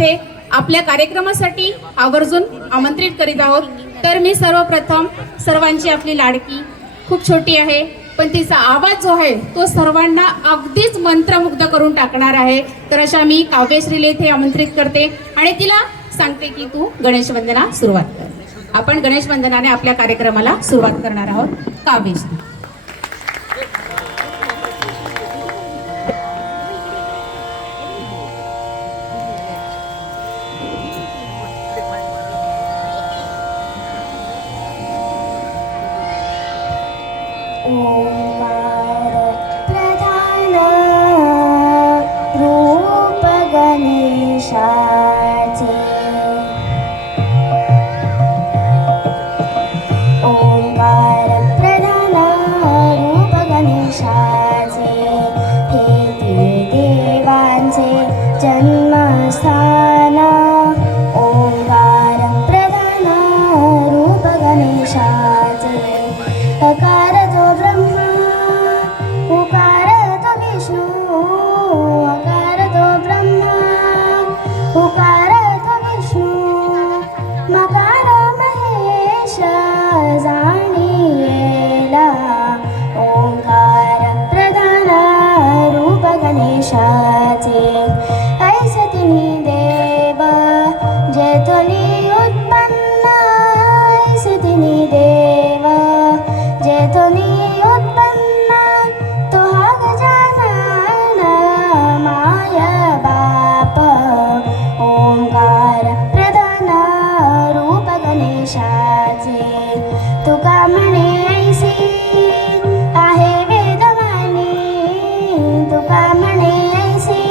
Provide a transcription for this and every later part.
इथे आपल्या कार्यक्रमासाठी आवर्जून आमंत्रित करीत आहोत। तर मी सर्वप्रथम सर्वांची आपली लाडकी, खूप छोटी आहे पण तिचा आवाज जो आहे तो सर्वांना अगदीच मंत्रमुग्ध करून टाकणार आहे। तर अशा मी काव्यश्रीला इथे आमंत्रित करते आणि तिला सांगते की तू गणेश वंदना सुरुवात कर। आपण गणेश वंदनाने आपल्या कार्यक्रमाला सुरुवात करणार आहोत। काव्यश्री ओंकार प्रधान रूप गणेशाचे, ओंकार प्रधान रूप गणेशाचे, हे देवांचे जन्मस्थान। ओंकार प्रधान रूप गणेशाचे, अकार तो ब्रह्मा उकार तो विष्णू, अकार तो ब्रह्मा उकार तो विष्णू, मकार महेश जाणीला। ओंकार प्रधान रूप गणेशाचे, ऐसे तिन्ही देव जेथुनी उत्पन्न, ऐसे तिन्ही देव जेथुनी उत्पन्न, तो हा गजानन माय बाप। ओंकार प्रधान रूप गणेशाचे, तुका म्हणे ऐसी आहे वेदवाणी, तुका म्हणे ऐसी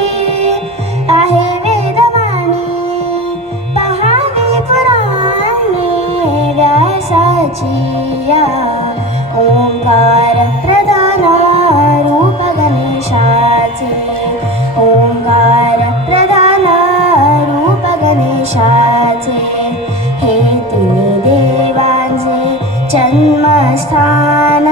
आहे वेदवाणी, पहावी पुराणे व्यासाची या। ओंकार प्रधान रूप गणेशाचे, ओंकार प्रधान रूप गणेशाचे, हे तिन्ही देवांचे जन्मस्थान।